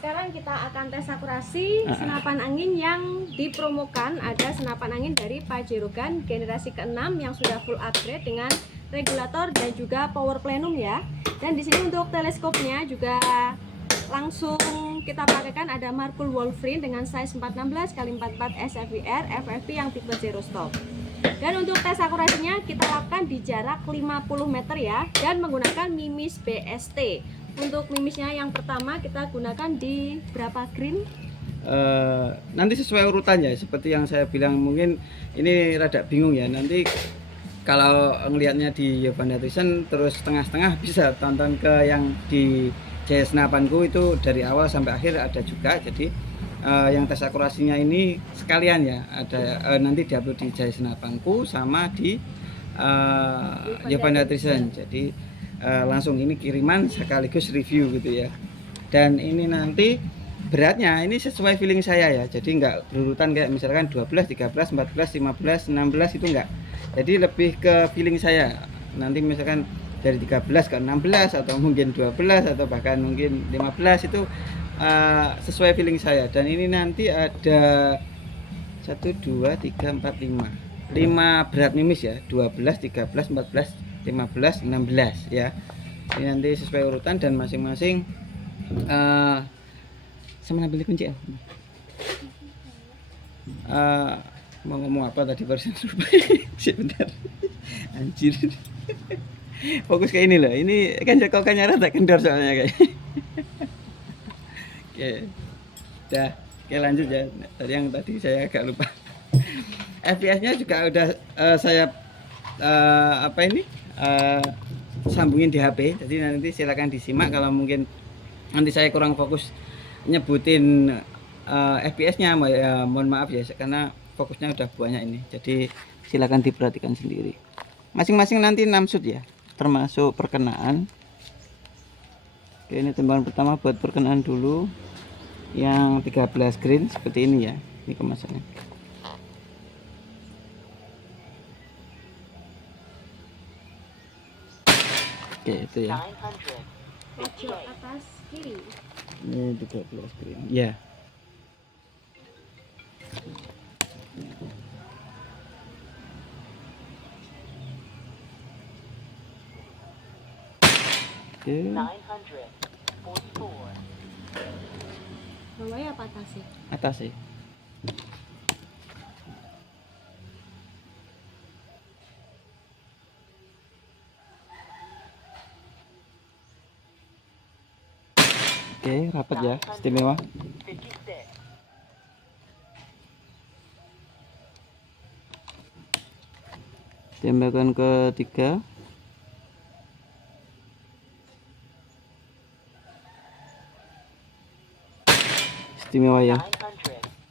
Sekarang kita akan tes akurasi senapan angin yang dipromokan. Ada senapan angin dari Pajero Gun generasi ke-6 yang sudah full upgrade dengan regulator dan juga power plenum ya. Dan di sini untuk teleskopnya juga langsung kita pakaikan ada Markul Wolverine dengan size 416 x 44 SFIR FFP yang tipe zero stop. Dan untuk tes akurasinya kita lakukan di jarak 50 meter ya, dan menggunakan mimis BST. Untuk mimisnya yang pertama kita gunakan di berapa green? Nanti sesuai urutannya, seperti yang saya bilang, mungkin ini rada bingung ya. Nanti kalau ngelihatnya di Yovan Nutrition terus setengah-setengah, bisa tonton ke yang di Jaya Senapanku, itu dari awal sampai akhir ada juga. Jadi yang tes akurasinya ini sekalian ya, ada nanti diupload di Jaya Senapanku sama di Yovan Nutrition. Jadi langsung ini kiriman sekaligus review gitu ya. Dan ini nanti beratnya ini sesuai feeling saya ya, jadi nggak berurutan kayak misalkan 12, 13, 14, 15, 16 itu enggak. Jadi lebih ke feeling saya, nanti misalkan dari 13 ke 16 atau mungkin 12 atau bahkan mungkin 15 itu sesuai feeling saya. Dan ini nanti ada 1, 2, 3, 4, 5 berat mimis ya, 12, 13, 14, 15, 16 ya. Ini nanti sesuai urutan dan masing-masing sama ambil kunci ya. Mau ngomong apa tadi barusan lupa. Sebentar. Anjir. Fokus ke ini loh. Ini kan cekokannya rada kendor soalnya kayak. Oke. Udah, oke lanjut ya. Tadi saya agak lupa. FPS-nya juga udah saya sambungin di HP. Jadi nanti silakan disimak. Kalau mungkin nanti saya kurang fokus nyebutin FPS-nya, mohon maaf ya, karena fokusnya udah banyak ini. Jadi silakan diperhatikan sendiri. Masing-masing nanti 6 shoot ya, termasuk perkenaan. Oke, ini tembakan pertama buat perkenaan dulu, yang 13 green seperti ini ya. Ini kemasannya. Oke, itu ya. Pojok atas kiri. Ini 13 green. Ya. Oke. Bawahnya apa atasnya? Atas ya. Oke, rapat ya, istimewa. Tembakan ketiga. Istimewa ya.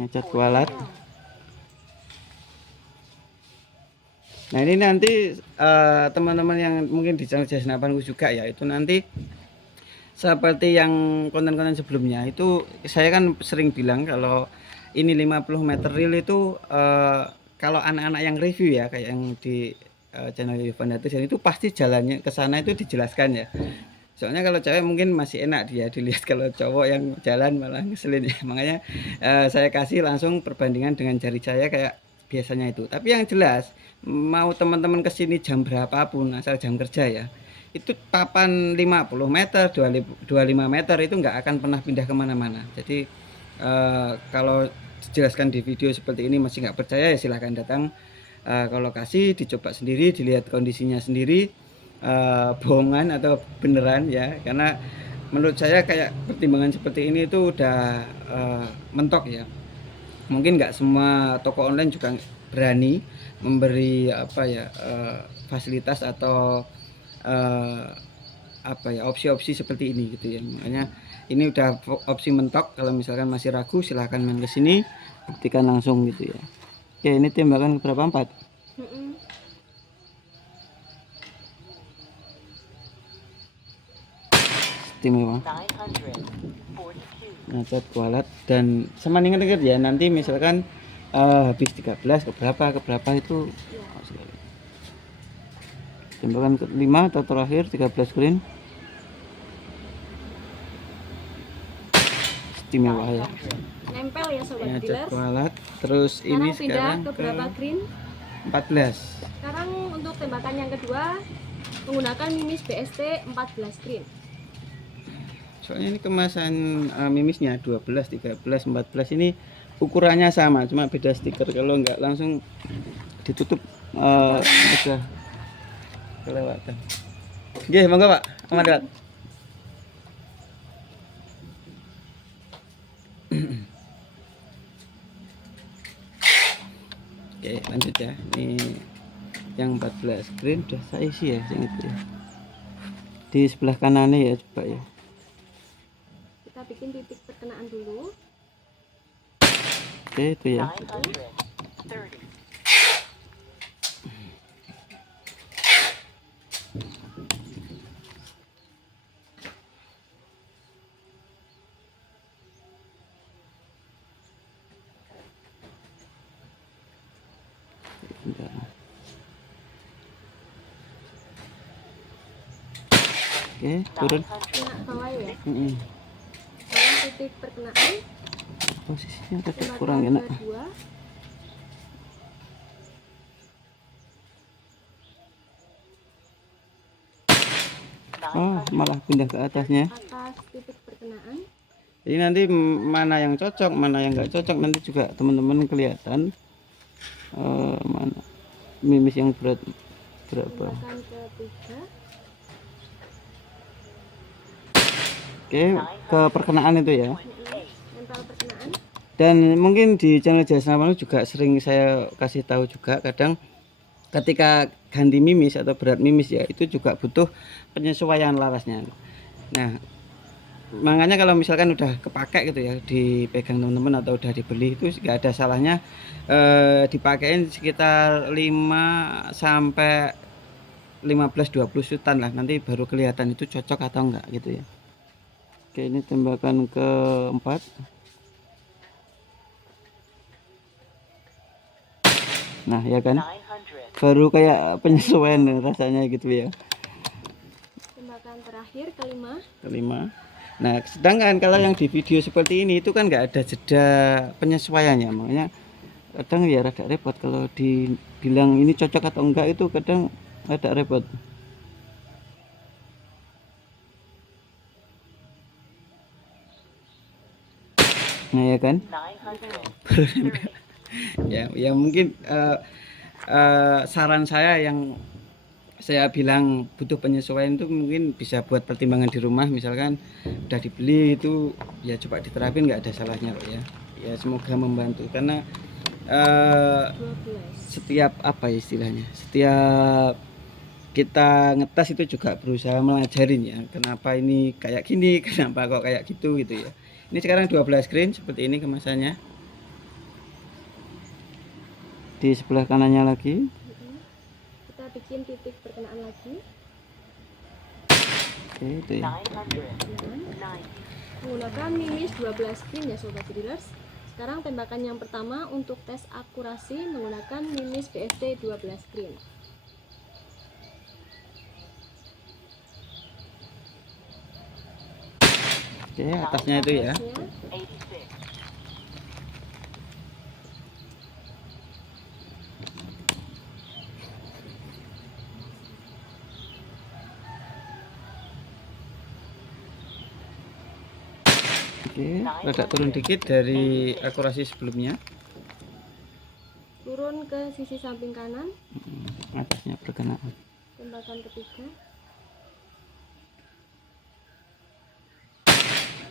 Nyacat kualat. Nah, ini nanti teman-teman yang mungkin di channel Jaya Senapanku juga ya, itu nanti seperti yang konten-konten sebelumnya itu saya kan sering bilang kalau ini 50 meter reel itu kalau anak-anak yang review ya, kayak yang di channel Yovan Nutrition itu pasti jalannya ke sana itu dijelaskan ya. Soalnya kalau cewek mungkin masih enak dia dilihat, kalau cowok yang jalan malah ngeselin ya. Makanya saya kasih langsung perbandingan dengan jari saya kayak biasanya itu. Tapi yang jelas mau teman-teman kesini jam berapapun asal jam kerja ya, itu papan 50 meter, 25 meter itu nggak akan pernah pindah kemana-mana. Jadi kalau dijelaskan di video seperti ini masih nggak percaya ya silahkan datang ke lokasi, dicoba sendiri, dilihat kondisinya sendiri, bohongan atau beneran ya. Karena menurut saya kayak pertimbangan seperti ini itu udah mentok ya. Mungkin nggak semua toko online juga berani memberi fasilitas atau opsi-opsi seperti ini gitu ya. Makanya ini udah opsi mentok. Kalau misalkan masih ragu silahkan main ke sini, buktikan langsung gitu ya. Oke, ini tembakan berapa? 4. Istimewa. Nyacat kualat dan sama dengan ya, nanti misalkan habis 13 ke berapa itu tembakan ke-5 atau terakhir 13 green. istimewa ya. Nempel ya sobat Ini dealers. kualat. Terus ini Sekarang pindah sekarang ke berapa green? 14. Sekarang untuk tembakan yang kedua menggunakan mimis BST 14 green. Soalnya ini kemasan mimisnya 12, 13, 14 ini ukurannya sama, cuma beda stiker. Kalau nggak langsung ditutup udah kelewatan. Oke, monggo Pak. Aman Pak. Oke, lanjut ya. Ini yang 14 green udah saya isi ya, yang itu ya. Di sebelah kanannya ya, coba ya. Kita bikin titik perkenaan dulu. Oke, itu ya. Bentar. Oke, turun. Kena bawah ya. Bawah titik perkenaan. Posisinya agak Tembakan kurang enak. kedua. Oh, malah pindah ke atasnya. Atas titik perkenaan. Jadi nanti mana yang cocok, mana yang nggak cocok nanti juga teman-teman kelihatan mana mimis yang berat berapa. Tembakan ketiga. Oke, ke perkenaan itu ya. Nempel perkenaan. Dan mungkin di channel Jasa Napan juga sering saya kasih tahu juga, kadang ketika ganti mimis atau berat mimis ya itu juga butuh penyesuaian larasnya. Nah, makanya kalau misalkan udah kepakai gitu ya, dipegang teman-teman atau udah dibeli, itu nggak ada salahnya dipakein sekitar 5 sampai 15-20 sutan lah, nanti baru kelihatan itu cocok atau enggak gitu ya. Oke, ini tembakan keempat. Nah ya kan, baru kayak penyesuaian rasanya gitu ya. Tembakan terakhir Kelima. Nah, sedangkan kalau yang di video seperti ini itu kan nggak ada jeda penyesuaiannya, makanya kadang ya rada repot kalau dibilang ini cocok atau enggak, itu kadang rada repot. Nah ya kan, ya mungkin saran saya yang saya bilang butuh penyesuaian itu mungkin bisa buat pertimbangan di rumah, misalkan udah dibeli itu ya coba diterapin, nggak ada salahnya kok ya. Ya semoga membantu, karena 12. setiap apa ya istilahnya, setiap kita ngetes itu juga berusaha melajarin ya, kenapa ini kayak gini, kenapa kok kayak gitu gitu ya. Ini sekarang 12 green seperti ini kemasannya. Di sebelah kanannya lagi. Kita bikin titik perkenaan lagi. Oke, itu ya. Menggunakan mimis 12 green ya sobat dealers. Sekarang tembakan yang pertama untuk tes akurasi menggunakan mimis BST 12 green. Oke, atasnya itu ya. Oke, rada turun dikit dari akurasi sebelumnya. Turun ke sisi samping kanan. Atasnya perkenaan. Tembakan ketiga.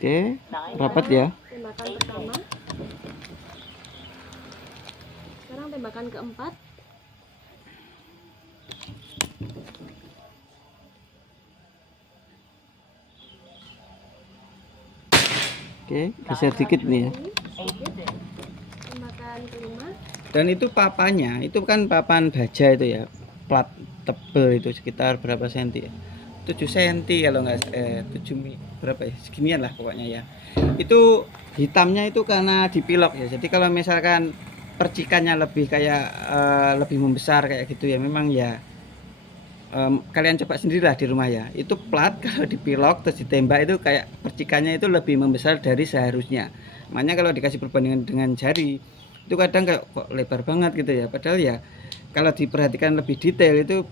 Oke, rapat ya. Tembakan pertama. Sekarang tembakan keempat. Oke, geser dikit nih ya. Tembakan kelima. Dan itu papanya, itu kan papan baja itu ya, plat tebel itu sekitar berapa senti ya? 7 senti kalau nggak 7 berapa ya, seginian lah pokoknya ya. Itu hitamnya itu karena dipilok ya, jadi kalau misalkan percikannya lebih kayak lebih membesar kayak gitu ya, memang ya kalian coba sendirilah di rumah ya. Itu plat kalau dipilok terus ditembak itu kayak percikannya itu lebih membesar dari seharusnya. Makanya kalau dikasih perbandingan dengan jari itu kadang kayak kok lebar banget gitu ya. Padahal ya kalau diperhatikan lebih detail itu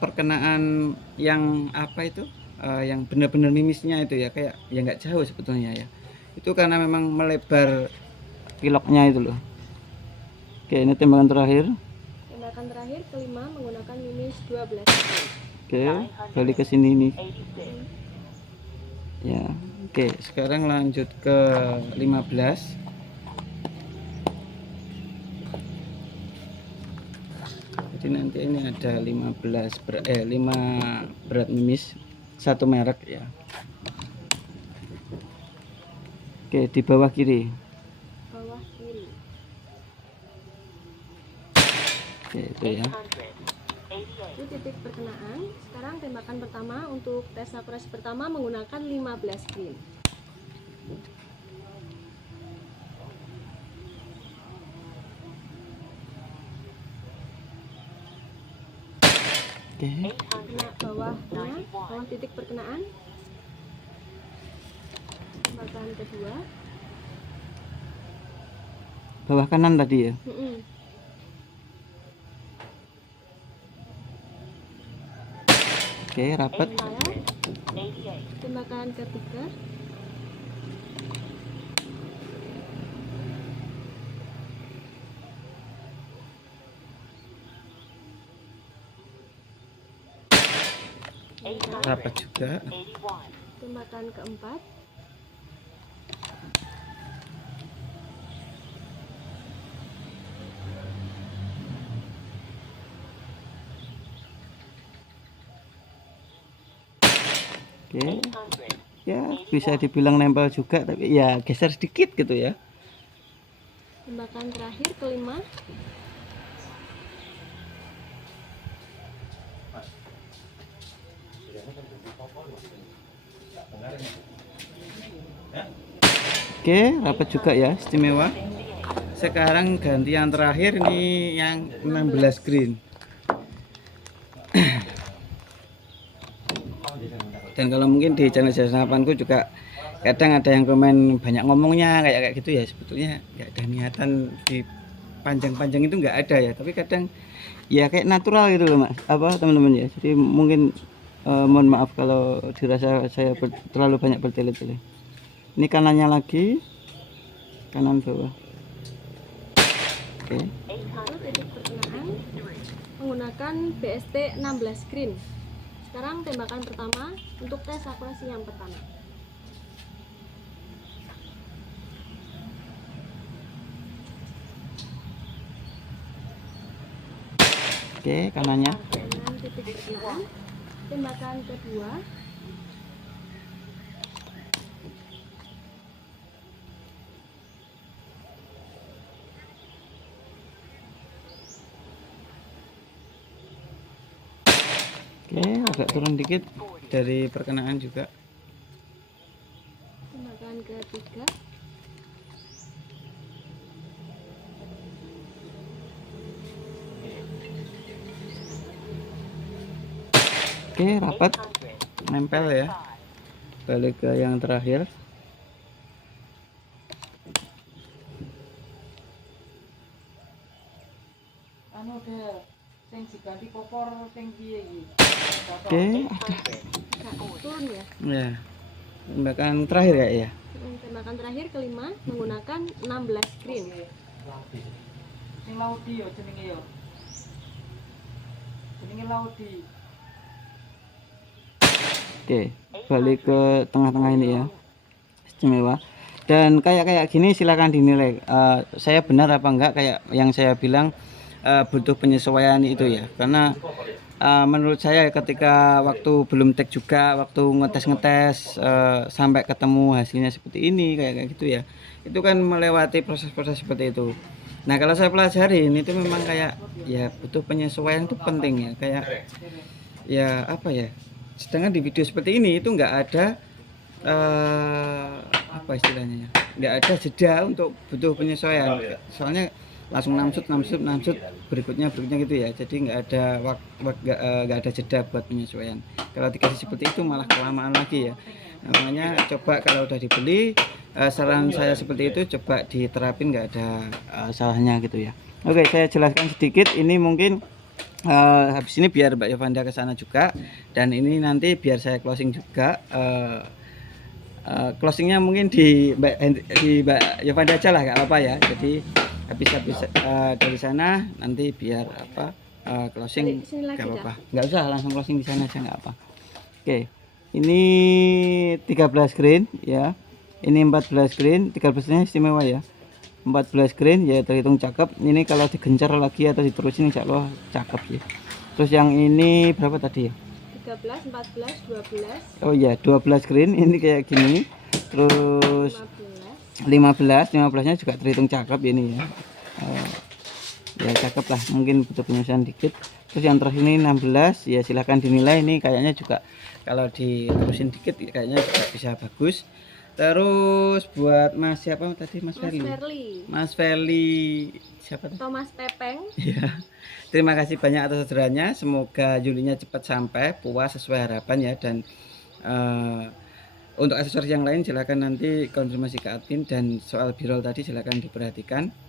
perkenaan yang apa itu yang benar-benar mimisnya itu ya kayak ya nggak jauh sebetulnya ya. Itu karena memang melebar piloknya itu loh. Oke, ini tembakan terakhir. Tembakan terakhir kelima menggunakan mimis 12. Oke, balik ke sini nih. Ya, oke. Sekarang lanjut ke 15. Jadi nanti ini ada 5 berat mimis satu merek ya. Oke, di bawah kiri. Bawah kiri. Oke, itu ya. Itu titik perkenaan. Sekarang tembakan pertama untuk tes akurasi pertama menggunakan 15 green. Oke. Kena bawah titik perkenaan. Tembakan kedua. Bawah kanan tadi ya. Oke, rapat. Tembakan ketiga. Rapat juga. Tembakan keempat. Oke. Ya, bisa dibilang nempel juga tapi ya geser sedikit gitu ya. Tembakan terakhir kelima. Oke, rapat juga ya, istimewa. Sekarang ganti yang terakhir ini yang 16 green. Dan kalau mungkin di channel Senapanku juga kadang ada yang komen banyak ngomongnya kayak gitu ya, sebetulnya nggak ada niatan di panjang-panjang itu nggak ada ya, tapi kadang ya kayak natural gitu loh mas, apa teman-teman ya. Jadi mungkin mohon maaf kalau dirasa saya terlalu banyak bertele-tele. Ini kanannya lagi, kanan bawah. Oke. Itu titik perkenaan menggunakan BST 16 green. Sekarang tembakan pertama untuk tes akurasi yang pertama. Oke, kanannya. Dengan titik perkenaan. Tembakan kedua. Oke, agak turun dikit dari perkenaan juga. Tembakan ketiga. Oke, rapat, nempel ya. Balik ke yang terakhir. Oke, ada. Turun ya. Ya, tembakan terakhir ya. Tembakan terakhir kelima menggunakan 16 green. Sing Laudi yo jenenge yo. Jenenge Laudi. Oke, balik ke tengah-tengah ini ya, istimewa. Dan kayak gini silakan dinilai saya benar apa enggak kayak yang saya bilang butuh penyesuaian itu ya, karena menurut saya ketika waktu belum tek juga, waktu ngetes sampai ketemu hasilnya seperti ini kayak gitu ya, itu kan melewati proses-proses seperti itu. Nah kalau saya pelajarin itu memang kayak ya butuh penyesuaian itu penting ya, kayak ya apa ya, sedangkan di video seperti ini itu nggak ada apa istilahnya ya, nggak ada jeda untuk butuh penyesuaian. Soalnya langsung namsut berikutnya gitu ya. Jadi nggak ada jeda buat penyesuaian. Kalau dikasih seperti itu malah kelamaan lagi ya. Namanya coba kalau udah dibeli, saran saya seperti itu coba diterapin, nggak ada salahnya gitu ya. Oke, saya jelaskan sedikit. Ini mungkin habis ini biar Mbak Yovanda ke sana juga, dan ini nanti biar saya closing juga. Closingnya mungkin di Mbak Yovanda aja lah, nggak apa-apa ya. Jadi habis dari sana nanti biar closing nggak apa-apa, nggak usah langsung closing di sana aja, nggak apa. Oke, ini 13 grain ya, ini 14 grain. 13 nya istimewa ya, 14 grain ya, terhitung cakep. Ini kalau digencar lagi atau diterusin insya Allah cakep sih. Terus yang ini berapa tadi ya? 13, 14, 12, Oh iya, 12 grain ini kayak gini. Terus 15 nya juga terhitung cakep ini ya. Ya cakep lah, mungkin butuh penyesuaian dikit. Terus yang terakhir ini 16 ya, silahkan dinilai. Ini kayaknya juga kalau diterusin dikit kayaknya juga bisa bagus. Terus buat Mas siapa tadi, Mas Ferli? Mas Ferli siapa? Thomas Pepeng. Ya. Terima kasih banyak atas orderannya. Semoga Julinya cepat sampai puas sesuai harapan ya. Dan untuk aksesoris yang lain silakan nanti konfirmasi ke admin, dan soal birol tadi silakan diperhatikan.